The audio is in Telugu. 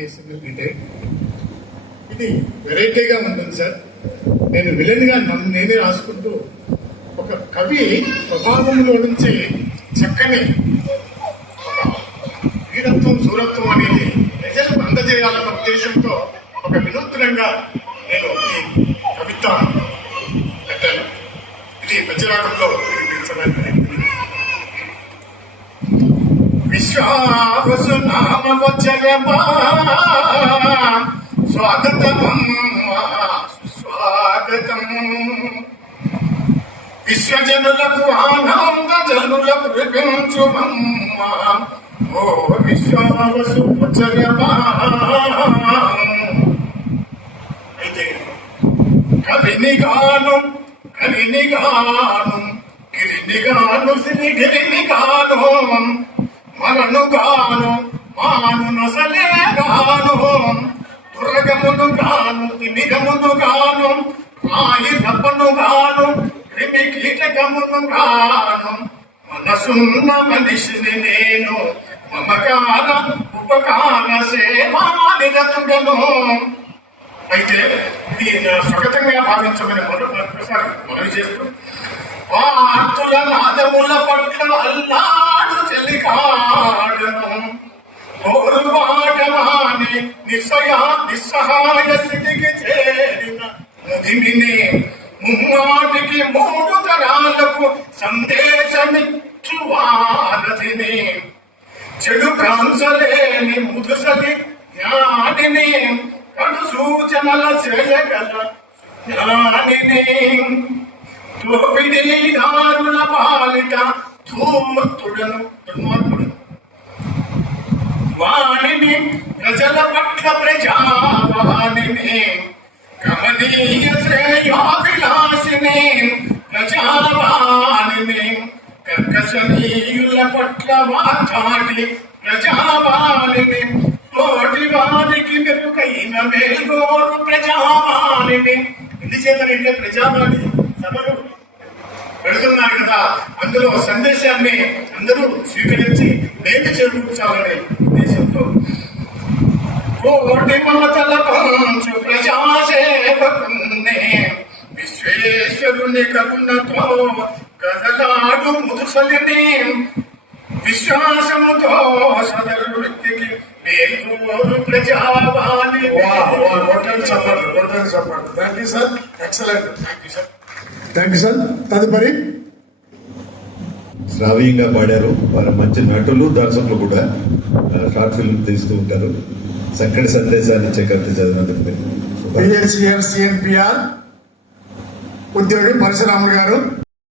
బిఎస్ఎన్ఎల్ రిటైర్ ఇది వెరైటీగా ఉంటుంది సార్. నేను విలన్గా నన్ను నేనే రాసుకుంటూ ఒక కవి స్వభావంలో నుంచి చక్కని వీరత్వం సూరత్వం అనేది ప్రజలకు అందజేయాలన్న ఉద్దేశంతో ఒక వినూత్నంగా నేను ఈ కవిత పెట్టాను ఇది పచ్చరాగంలో వినిపించడానికి విశ్వావసు నామ వచ్చరమా స్వాగతమమ్మా విశ్వజనులకు ఆనంద జనులకు విపించుమమ్మా ఓ విశ్వాసు వచ్చరమా అయితే కవిని గాను కవిని గాను గిరిని మనను గాను మాను నసలే గాను దుర్గమును గాను తిమిగమును గాను రాయి దప్పను గాను క్రిమి కీటకమును గాను మనసున్న మనిషిని నేను మమకార ఉపకార సేవానిరతుడను అయితే ఇది స్వగతంగా భావించమని మరొకసారి మనవి చేస్తూ వార్తుల నాదముల పట్ల అల్లా చెలికాడను ఓరువాటమాని నిస్సయ నిస్సహాయ స్థితికి చేరిన ముదిమిని ముమ్మాటికి మూడు తరాలకు సందేశమిచ్చు వారధిని చెడు కాంసలేని ముదుసలి జ్ఞానిని కడు సూచనల చేయగల జ్ఞానిని. దోపిడీదారుల పాలిట ధూర్తుడను దుర్మార్గుడు వాణిని ప్రజల పట్ల ప్రజావాణిని కమనీయ శ్రేయాభిలాషిని ప్రజావాణిని కర్కశనీయుల పట్ల వాచాటి ప్రజావాణిని తోటి వారికి మెరుకైన మేల్గోరు ప్రజావాణిని ఎందుచేతనంటే ప్రజావాణి సభలు పెడుతున్నారు కదా అందులో సందేశాన్ని అందరూ స్వీకరించి నేను చేకూర్చాలనే ఉద్దేశంతో. కోటి మమతల పంచు ప్రజాసేవకున్నే విశ్వేశ్వరుని కరుణతో కదలాడు ముదుసలిని. విశ్వాసముతో సదరు వ్యక్తికి మేల్కోరు ప్రజావాణి కొట్టండి చెప్పండి కొట్టండి చెప్పండి thank you sir excellent thank you sir thank you sir తదుపరి శ్రావ్యంగా పాడారు. వారు మంచి నటులు దర్శకులు కూడా షార్ట్ ఫిల్మ్ తీస్తూ ఉంటారు. చక్కటి సందేశాన్ని ఇచ్చే కవిత చదివినందుకు ఉద్యోగి పరశురాములు గారు.